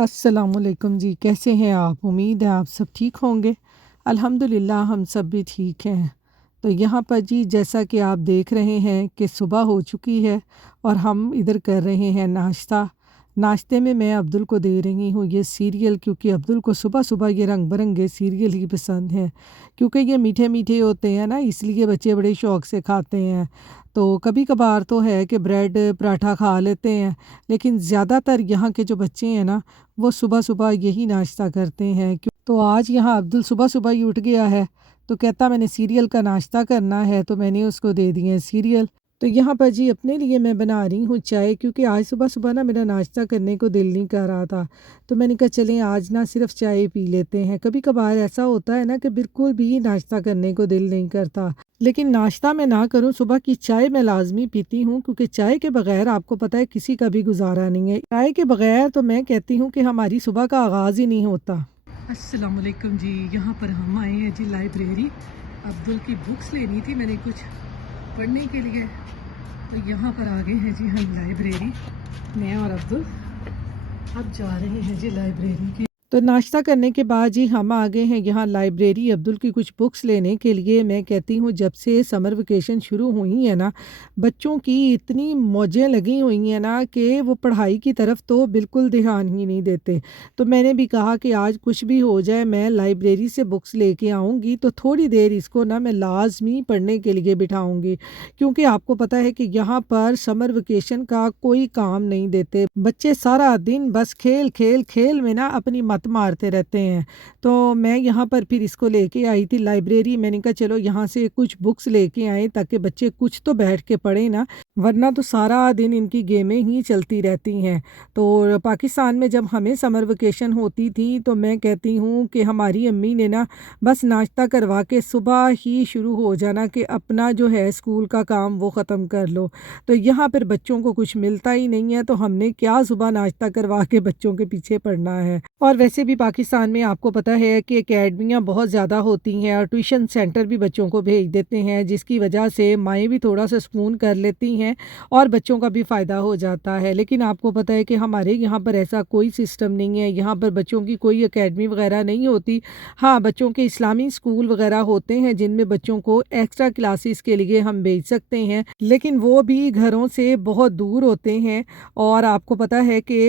अस्सलामुअलैकुम जी, कैसे हैं आप? उम्मीद है आप सब ठीक होंगे। अल्हम्दुलिल्लाह हम सब भी ठीक हैं। तो यहाँ पर जी जैसा कि आप देख रहे हैं कि सुबह हो चुकी है और हम इधर कर रहे हैं नाश्ता। नाश्ते में मैं अब्दुल को दे रही हूँ ये सीरियल, क्योंकि अब्दुल को सुबह-सुबह ये रंग-बिरंगे सीरियल ही पसंद हैं। क्योंकि ये मीठे-मीठे होते हैं ना, इसलिए बच्चे बड़े शौक़ से खाते हैं। तो कभी-कभार तो है कि ब्रेड पराठा खा लेते हैं, लेकिन ज़्यादातर यहाँ के जो बच्चे हैं ना, वो सुबह-सुबह यही नाश्ता करते हैं। तो आज यहाँ अब्दुल सुबह-सुबह ही उठ गया है, तो कहता मैंने सीरियल का नाश्ता करना है, तो मैंने उसको दे दिए हैं सीरियल। तो यहाँ पर जी अपने लिए मैं बना रही हूँ चाय, क्योंकि आज सुबह-सुबह ना मेरा नाश्ता करने को दिल नहीं कर रहा था। तो मैंने कहा चलें आज ना सिर्फ़ चाय पी लेते हैं। कभी-कभार ऐसा होता है ना कि बिल्कुल भी नाश्ता करने को दिल नहीं करता। लेकिन नाश्ता मैं ना करूँ, सुबह की चाय मैं लाज़मी पीती हूँ, क्योंकि चाय के बगैर आपको पता है किसी का भी गुज़ारा नहीं है। चाय के बगैर तो मैं कहती हूँ कि हमारी सुबह का आगाज़ ही नहीं होता। अस्सलाम वालेकुम जी, यहाँ पर हम आए हैं जी लाइब्रेरी। अब्दुल की बुक्स लेनी थी मैंने कुछ पढ़ने के लिए, तो यहाँ पर आ गए हैं जी हम लाइब्रेरी। मैं और अब्दुल अब जा रहे हैं जी लाइब्रेरी की। तो नाश्ता करने के बाद जी हम आ गए हैं यहाँ लाइब्रेरी अब्दुल की कुछ बुक्स लेने के लिए। मैं कहती हूँ जब से समर वेकेशन शुरू हुई है ना, बच्चों की इतनी मौजें लगी हुई हैं ना कि वो पढ़ाई की तरफ तो बिल्कुल ध्यान ही नहीं देते। तो मैंने भी कहा कि आज कुछ भी हो जाए मैं लाइब्रेरी से बुक्स लेके आऊँगी, तो थोड़ी देर इसको ना मैं लाज़मी पढ़ने के लिए बिठाऊँगी। क्योंकि आपको पता है कि यहाँ पर समर वेकेशन का कोई काम नहीं देते। बच्चे सारा दिन बस खेल, खेल, खेल में ना अपनी मत मारते रहते हैं। तो मैं यहाँ पर फिर इसको लेके आई थी लाइब्रेरी। मैंने कहा चलो यहाँ से कुछ बुक्स लेके आएँ, ताकि बच्चे कुछ तो बैठ के पढ़ें ना, वरना तो सारा दिन इनकी गेमें ही चलती रहती हैं। तो पाकिस्तान में जब हमें समर वेकेशन होती थी, तो मैं कहती हूँ कि हमारी अम्मी ने ना बस नाश्ता करवा के सुबह ही शुरू हो जाना कि अपना जो है स्कूल का काम वो ख़त्म कर लो। तो यहाँ पर बच्चों को कुछ मिलता ही नहीं है, तो हमने क्या सुबह नाश्ता करवा के बच्चों के पीछे पड़ना है। और वैसे भी पाकिस्तान में आपको पता है कि अकेडमियाँ बहुत ज़्यादा होती हैं और ट्यूशन सेंटर भी बच्चों को भेज देते हैं, जिसकी वजह से माएँ भी थोड़ा-सा सुकून कर लेती हैं और बच्चों का भी फ़ायदा हो जाता है। लेकिन आपको पता है कि हमारे यहाँ पर ऐसा कोई सिस्टम नहीं है, यहाँ पर बच्चों की कोई अकेडमी वगैरह नहीं होती। हाँ, बच्चों के इस्लामी स्कूल वगैरह होते हैं, जिनमें बच्चों को एक्स्ट्रा क्लासेस के लिए हम भेज सकते हैं, लेकिन वो भी घरों से बहुत दूर होते हैं। और आपको पता है कि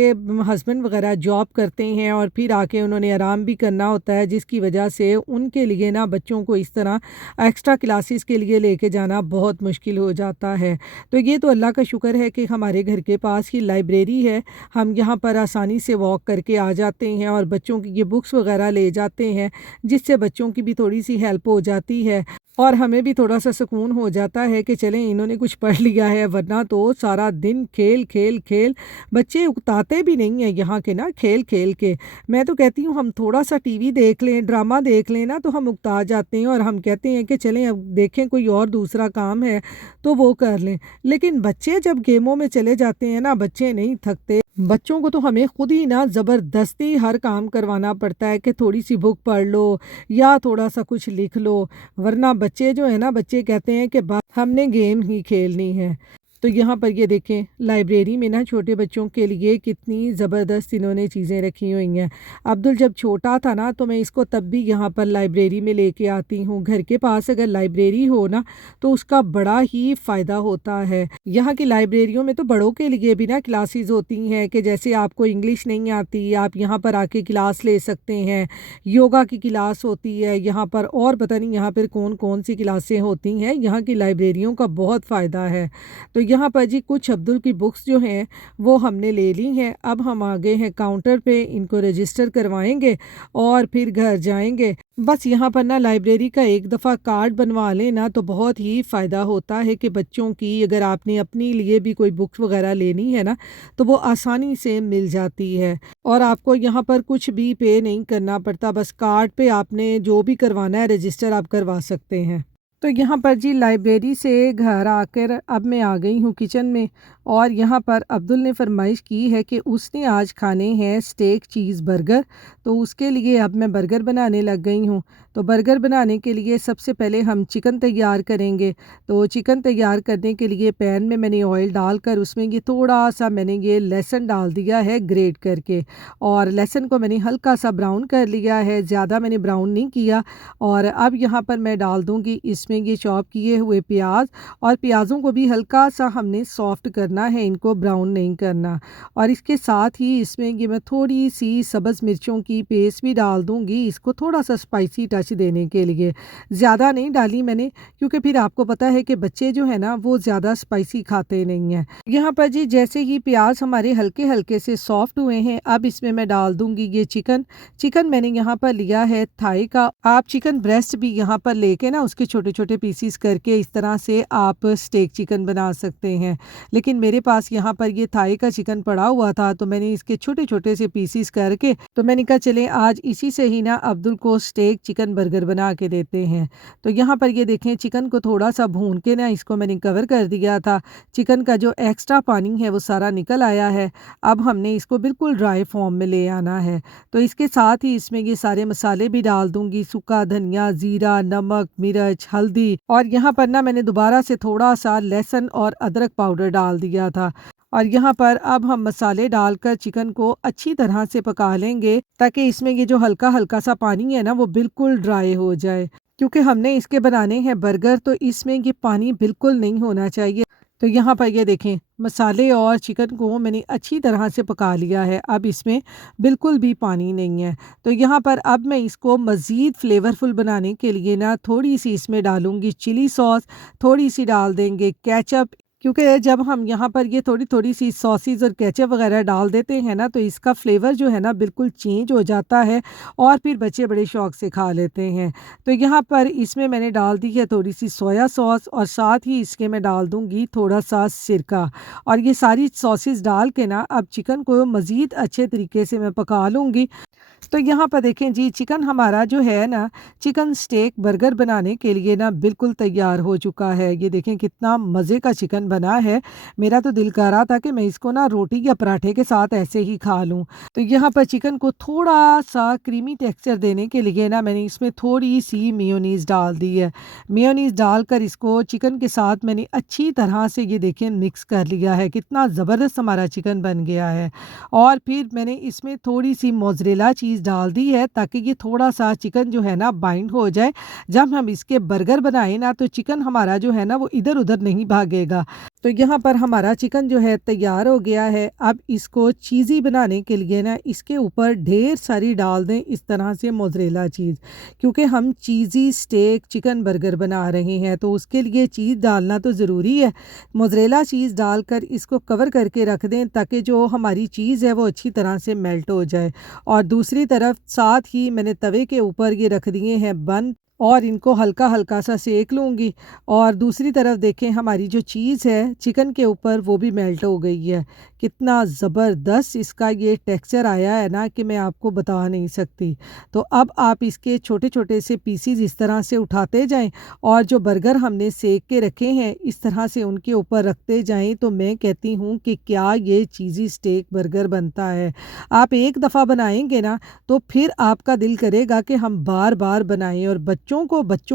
हस्बैंड वगैरह जॉब करते हैं और फिर आके उन्होंने आराम भी करना होता है, जिसकी वजह से उनके लिए ना बच्चों को इस तरह एक्स्ट्रा क्लासेस के लिए लेके जाना बहुत मुश्किल हो जाता है। तो ये तो अल्लाह का शुक्र है कि हमारे घर के पास ही लाइब्रेरी है। हम यहाँ पर आसानी से वॉक करके आ जाते हैं और बच्चों की ये बुक्स वगैरह ले जाते हैं, जिससे बच्चों की भी थोड़ी-सी हेल्प हो जाती है और हमें भी थोड़ा-सा सुकून हो जाता है कि चलें इन्होंने कुछ पढ़ लिया है, वरना तो सारा दिन खेल, खेल, खेल। बच्चे उकताते भी नहीं हैं यहाँ के ना खेल-खेल के। मैं तो कहती हूँ हम थोड़ा-सा टीवी देख लें, ड्रामा देख लें ना, तो हम उकता जाते हैं और हम कहते हैं कि चलें अब देखें कोई और दूसरा काम है तो वो कर लें। लेकिन बच्चे जब गेमों में चले जाते हैं ना, बच्चे नहीं थकते। बच्चों को तो हमें खुद ही ना ज़बरदस्ती हर काम करवाना पड़ता है कि थोड़ी-सी बुक पढ़ लो या थोड़ा-सा कुछ लिख लो, वरना बच्चे जो है ना, बच्चे कहते हैं कि बस हमने गेम ही खेलनी है। तो यहाँ पर ये देखें लाइब्रेरी में ना छोटे बच्चों के लिए कितनी ज़बरदस्त इन्होंने चीज़ें रखी हुई हैं। अब्दुल जब छोटा था ना, तो मैं इसको तब भी यहाँ पर लाइब्रेरी में लेके आती हूँ। घर के पास अगर लाइब्रेरी हो ना, तो उसका बड़ा ही फ़ायदा होता है। यहाँ की लाइब्रेरियों में तो बड़ों के लिए भी ना क्लासेस होती हैं कि जैसे आपको इंग्लिश नहीं आती, आप यहाँ पर आके क्लास ले सकते हैं। योगा की क्लास होती है यहाँ पर, और पता नहीं यहाँ पर कौन-कौन सी क्लासें होती हैं। यहाँ की लाइब्रेरियों का बहुत फ़ायदा है। तो यहाँ पर जी कुछ अब्दुल की बुक्स जो हैं वो हमने ले ली हैं। अब हम आ गए हैं काउंटर पे, इनको रजिस्टर करवाएंगे और फिर घर जाएंगे। बस यहाँ पर ना लाइब्रेरी का एक दफ़ा कार्ड बनवा लें ना, तो बहुत ही फ़ायदा होता है कि बच्चों की अगर आपने अपने लिए भी कोई बुक्स वगैरह लेनी है ना, तो वो आसानी से मिल जाती है और आपको यहाँ पर कुछ भी पे नहीं करना पड़ता। बस कार्ड पे आपने जो भी करवाना है रजिस्टर आप करवा सकते हैं। तो यहाँ पर जी लाइब्रेरी से घर आकर अब मैं आ गई हूँ किचन में और यहाँ पर अब्दुल ने फरमाइश की है कि उसने आज खाने हैं स्टेक चीज़ बर्गर। तो उसके लिए अब मैं बर्गर बनाने लग गई हूँ। तो बर्गर बनाने के लिए सबसे पहले हम चिकन तैयार करेंगे। तो चिकन तैयार करने के लिए पैन में मैंने ऑयल डालकर उसमें ये थोड़ा सा मैंने ये लहसुन डाल दिया है ग्रेट करके, और लहसुन को मैंने हल्का सा ब्राउन कर लिया है, ज़्यादा मैंने ब्राउन नहीं किया। और अब यहाँ पर मैं डाल दूँगी इसमें ये चॉप किए हुए प्याज, और प्याज़ों को भी हल्का सा हमने सॉफ्ट करना है, इनको ब्राउन नहीं करना। और इसके साथ ही इसमें ये मैं थोड़ी सी सब्ज़ मिर्चों की पेस्ट भी डाल दूँगी, इसको थोड़ा सा स्पाइसी टच देने के लिए। ज़्यादा नहीं डाली मैंने, क्योंकि फिर आपको पता है कि बच्चे जो है ना वो ज़्यादा स्पाइसी खाते नहीं हैं। यहाँ पर जी जैसे ही प्याज हमारे हल्के हल्के से सॉफ्ट हुए हैं, अब इसमें मैं डाल दूँगी ये चिकन। चिकन मैंने यहाँ पर लिया है थाई का। आप चिकन ब्रेस्ट भी यहाँ पर लेके ना उसके छोटे छोटे पीसीस करके इस तरह से आप स्टेक चिकन बना सकते हैं। लेकिन मेरे पास यहाँ पर ये थाई का चिकन पड़ा हुआ था, तो मैंने इसके छोटे छोटे से पीसीस करके तो मैंने कहा चलें आज इसी से ही ना अब्दुल को स्टेक चिकन बर्गर बना के देते हैं। तो यहाँ पर ये देखें चिकन को थोड़ा सा भून के ना इसको मैंने कवर कर दिया था। चिकन का जो एक्स्ट्रा पानी है वो सारा निकल आया है। अब हमने इसको बिल्कुल ड्राई फॉर्म में ले आना है। तो इसके साथ ही इसमें ये सारे मसाले भी डाल दूँगी, सूखा धनिया, ज़ीरा, नमक, मिर्च, हल्दी, और यहाँ पर ना मैंने दोबारा से थोड़ा सा लहसुन और अदरक पाउडर डाल दिया था। और यहाँ पर अब हम मसाले डालकर चिकन को अच्छी तरह से पका लेंगे, ताकि इसमें ये जो हल्का हल्का सा पानी है ना वो बिल्कुल ड्राई हो जाए। क्योंकि हमने इसके बनाने हैं बर्गर, तो इसमें ये पानी बिल्कुल नहीं होना चाहिए। तो यहाँ पर ये देखें मसाले और चिकन को मैंने अच्छी तरह से पका लिया है, अब इसमें बिल्कुल भी पानी नहीं है। तो यहाँ पर अब मैं इसको मज़ीद फ्लेवरफुल बनाने के लिए ना थोड़ी सी इसमें डालूँगी चिली सॉस, थोड़ी सी डाल देंगे केचप, क्योंकि जब हम यहाँ पर ये थोड़ी-थोड़ी सी सॉसेस और केचप वगैरह डाल देते हैं ना, तो इसका फ्लेवर जो है ना बिल्कुल चेंज हो जाता है, और फिर बच्चे बड़े शौक से खा लेते हैं। तो यहाँ पर इसमें मैंने डाल दी है थोड़ी सी सोया सॉस, और साथ ही इसके मैं डाल दूँगी थोड़ा-सा सिरका, और ये सारी सॉसेस डाल के ना अब चिकन को मज़ीद अच्छे तरीके से मैं पका लूँगी। तो यहाँ पर देखें जी चिकन हमारा जो है ना चिकन स्टेक बर्गर बनाने के लिए ना बिल्कुल तैयार हो चुका है। ये देखें कितना मज़े का चिकन बना है। मेरा तो दिल कर रहा था कि मैं इसको ना रोटी या पराठे के साथ ऐसे ही खा लूँ। तो यहाँ पर चिकन को थोड़ा सा क्रीमी टेक्सचर देने के लिए ना मैंने इसमें थोड़ी सी मेयोनीज़ डाल दी है। मेयोनीज़ डालकर इसको चिकन के साथ मैंने अच्छी तरह से ये देखें मिक्स कर लिया है। कितना ज़बरदस्त हमारा चिकन बन गया है। और फिर मैंने इसमें थोड़ी सी मोज़रेला चीज़ डाल दी है, ताकि ये थोड़ा सा चिकन जो है ना बाइंड हो जाए। जब हम इसके बर्गर बनाएं ना तो चिकन हमारा जो है ना वो इधर उधर नहीं भागेगा। तो यहाँ पर हमारा चिकन जो है तैयार हो गया है। अब इसको चीज़ी बनाने के लिए ना इसके ऊपर ढेर सारी डाल दें इस तरह से मोज़रेला चीज़, क्योंकि हम चीज़ी स्टेक चिकन बर्गर बना रहे हैं तो उसके लिए चीज़ डालना तो ज़रूरी है। मोज़रेला चीज़ डालकर इसको कवर करके रख दें, ताकि जो हमारी चीज़ है वो अच्छी तरह से मेल्ट हो जाए। और दूसरी तरफ साथ ही मैंने तवे के ऊपर ये रख दिए हैं बन, और इनको हल्का हल्का सा सेक लूँगी। और दूसरी तरफ देखें हमारी जो चीज़ है चिकन के ऊपर वो भी मेल्ट हो गई है। कितना ज़बरदस्त इसका ये टेक्सचर आया है ना कि मैं आपको बता नहीं सकती। तो अब आप इसके छोटे छोटे से पीसीज इस तरह से उठाते जाएं, और जो बर्गर हमने सेक के रखे हैं इस तरह से उनके ऊपर रखते जाएं, तो मैं कहती हूँ कि क्या ये चीज़ी स्टेक बर्गर बनता है। आप एक दफ़ा बनाएंगे ना तो फिर आपका दिल करेगा कि हम बार बार बनाएं, और बच्चों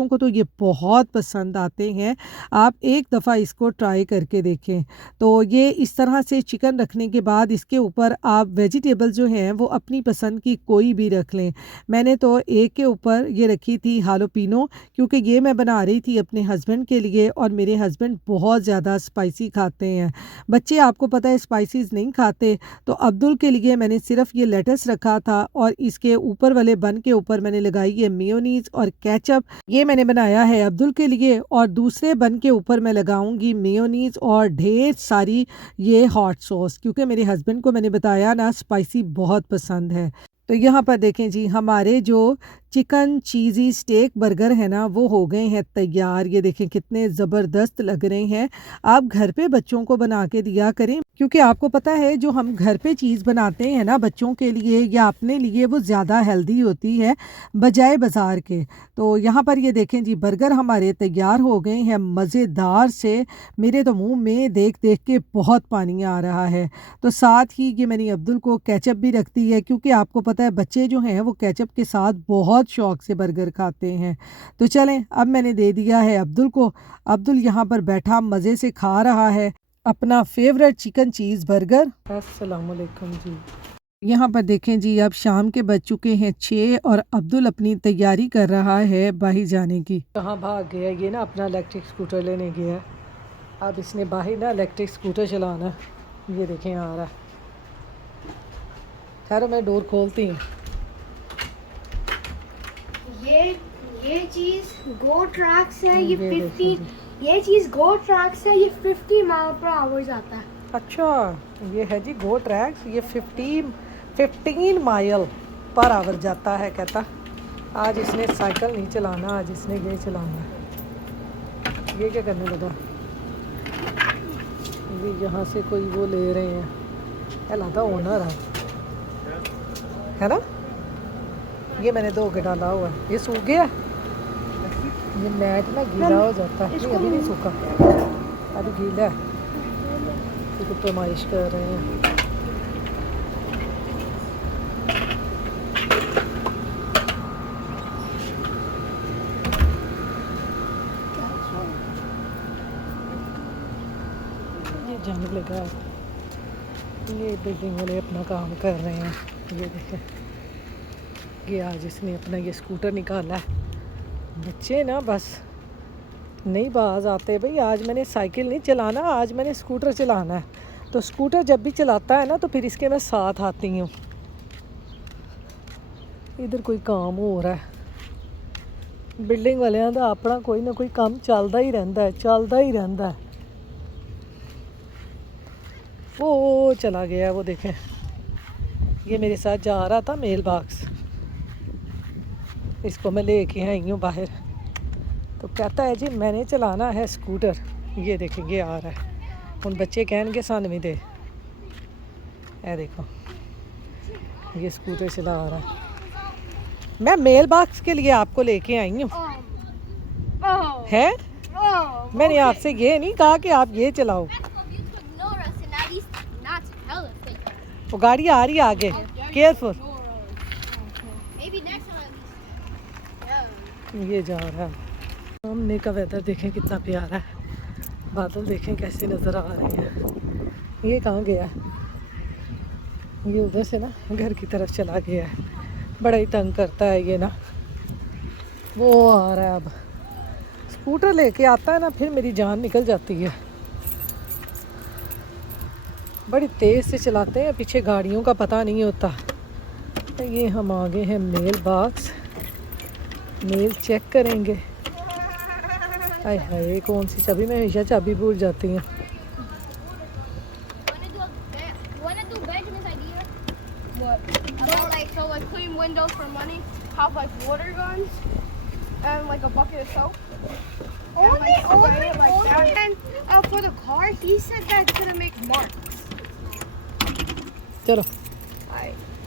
को तो ये बहुत पसंद आते हैं। आप एक दफ़ा इसको ट्राई करके देखें। तो ये इस तरह से चिकन रखने के बाद इसके ऊपर आप वेजिटेबल जो हैं वो अपनी पसंद की कोई भी रख लें। मैंने तो एक के ऊपर ये रखी थी हालोपिनो, क्योंकि ये मैं बना रही थी अपने हस्बैंड के लिए, और मेरे हस्बैंड बहुत ज़्यादा स्पाइसी खाते हैं। बच्चे आपको पता है स्पाइसीज नहीं खाते। तो अब्दुल के लिए मैंने सिर्फ ये लेटस रखा था, और इसके ऊपर वाले बन के ऊपर मैंने लगाई है मेयोनीज और केचप। ये मैंने बनाया है अब्दुल के लिए, और दूसरे बन के ऊपर मैं लगाऊंगी मेयोनीज और ढेर सारी ये हॉट सॉस, क्योंकि मेरे हस्बैंड को मैंने बताया ना स्पाइसी बहुत पसंद है। तो यहाँ पर देखें जी हमारे जो चिकन चीज़ी स्टेक बर्गर है ना, वो हो गए हैं तैयार। ये देखें कितने ज़बरदस्त लग रहे हैं। आप घर पे बच्चों को बना के दिया करें, क्योंकि आपको पता है जो हम घर पे चीज़ बनाते हैं ना बच्चों के लिए या अपने लिए, वो ज़्यादा हेल्दी होती है बजाय बाज़ार के। तो यहाँ पर ये देखें जी, बर्गर हमारे तैयार हो गए हैं मज़ेदार से। मेरे तो मुंह में देख देख के बहुत पानी आ रहा है। तो साथ ही ये मैंने अब्दुल को केचप भी रख दी है, क्योंकि आपको पता है बच्चे जो हैं वो केचप के साथ बहुत शौक से बर्गर खाते हैं। तो चलें, अब मैंने दे दिया है अब्दुल को। अब्दुल यहाँ पर बैठा मज़े से खा रहा है अपना फेवरेट चिकन चीज़ बर्गर। अस्सलाम वालेकुम जी। यहाँ पर देखें जी, अब शाम के बज चुके हैं 6 और अब्दुल अपनी तैयारी कर रहा है बाहर जाने की। कहाँ भाग गया ये ना, अपना इलेक्ट्रिक स्कूटर लेने गया। अब इसने बाहर ना इलेक्ट्रिक स्कूटर चलाना। ये देखें आ रहा है। ठहरो मैं डोर खोलती हूँ। ये चीज़ गो ट्रैक्स है, ये 50, ये चीज़ गो ट्रैक्स है, ये 50 माइल पर आवर जाता है। अच्छा, ये है जी गो ट्रैक्स, ये 15 माइल पर आवर जाता है। कहता आज इसने साइकिल नहीं चलाना, आज इसने ये चलाना है। ये क्या करने लगा? ये यहाँ से कोई वो ले रहे हैं, कहलाता ओनर है ना। ये मैंने धो के डाला हुआ है, ये सूख गया। ये नेट ना गीला हो जाता है। नहीं अभी नहीं सूखा, अभी गीला है। तो पैमाइश कर रहे हैं। ये जाने लगा, ये बिल्डिंग वाले अपना काम कर रहे हैं। ये देखें, ये आज इसने अपना ये स्कूटर निकाला है। बच्चे ना बस नहीं बाज आते। भाई आज मैंने साइकिल नहीं चलाना, आज मैंने स्कूटर चलाना है। तो स्कूटर जब भी चलाता है ना तो फिर इसके मैं साथ आती हूँ। इधर कोई काम हो रहा है। बिल्डिंग वालियां दा अपना कोई ना कोई काम चलता ही रहता है, चलता ही रहता है। वो चला गया, वो देखें। ये मेरे साथ जा रहा था मेल बॉक्स, इसको मैं लेके आई हूँ बाहर। तो कहता है जी मैंने चलाना है स्कूटर। ये देखेंगे आ रहा है। उन बच्चे कहेंगे सन भी दे। ए देखो, ये स्कूटर चला आ रहा है। मैं मेल बॉक्स के लिए आपको लेके आई हूँ। है मैंने आपसे ये नहीं कहा कि आप ये चलाओ। वो गाड़ी आ रही है आगे, केयरफुल। ये जा रहा है। सामने का वेदर देखें कितना प्यारा है। बादल देखें कैसे नज़र आ रहे हैं। ये कहाँ गया? ये उधर से ना घर की तरफ चला गया है। बड़ा ही तंग करता है ये ना। वो आ रहा है। अब स्कूटर लेके आता है ना, फिर मेरी जान निकल जाती है। बड़ी तेज़ से चलाते हैं, पीछे गाड़ियों का पता नहीं होता। तो ये हम आगे हैं मेल बॉक्स, मेल चेक करेंगे। हाय हाय, कौन सी चाबी? मैं हमेशा चाबी भूल जाती हूँ। Clean windows for money, have like water guns, and like a bucket of soap. Only that. And for the car, he said that it's gonna make marks. चलो,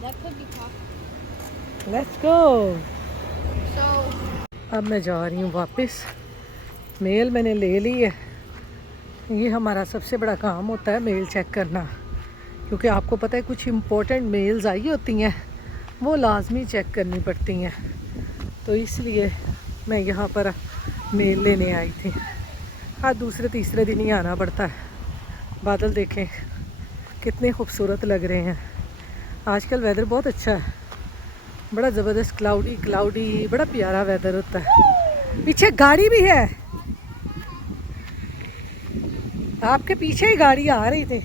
That could be possible. Let's go. So, अब मैं जा रही हूँ वापस। Mail मैंने ले ली है। ये हमारा सबसे बड़ा काम होता है मेल चेक करना, क्योंकि आपको पता है कुछ इम्पोर्टेंट मेल्स आई होती हैं, वो लाजमी चेक करनी पड़ती हैं। तो इसलिए मैं यहाँ पर मेल लेने आई थी। हाँ, दूसरे तीसरे दिन ही आना पड़ता है। बादल देखें कितने खूबसूरत लग रहे हैं। आजकल वेदर बहुत अच्छा है, बड़ा ज़बरदस्त क्लाउडी बड़ा प्यारा वेदर होता है। पीछे गाड़ी भी है, आपके पीछे ही गाड़ी आ रही थी।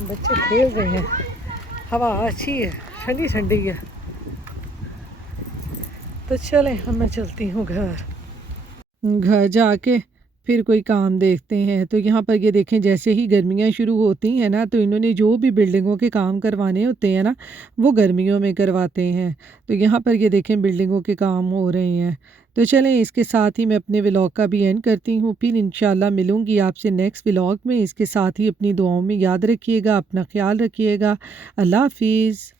बच्चे खेल रहे हैं, हवा अच्छी है, ठंडी ठंडी है। तो चलें, अब मैं चलती हूँ घर। घर जाके फिर कोई काम देखते हैं। तो यहाँ पर ये देखें, जैसे ही गर्मियाँ शुरू होती हैं ना, तो इन्होंने जो भी बिल्डिंगों के काम करवाने होते हैं ना, वो गर्मियों में करवाते हैं। तो यहाँ पर ये देखें बिल्डिंगों के काम हो रहे हैं। तो चलें, इसके साथ ही मैं अपने व्लॉग का भी एंड करती हूँ। फिर इंशाल्लाह मिलूँगी आपसे नेक्स्ट व्लॉग में। इसके साथ ही अपनी दुआओं में याद रखिएगा, अपना ख्याल रखिएगा। अल्लाह हाफिज़।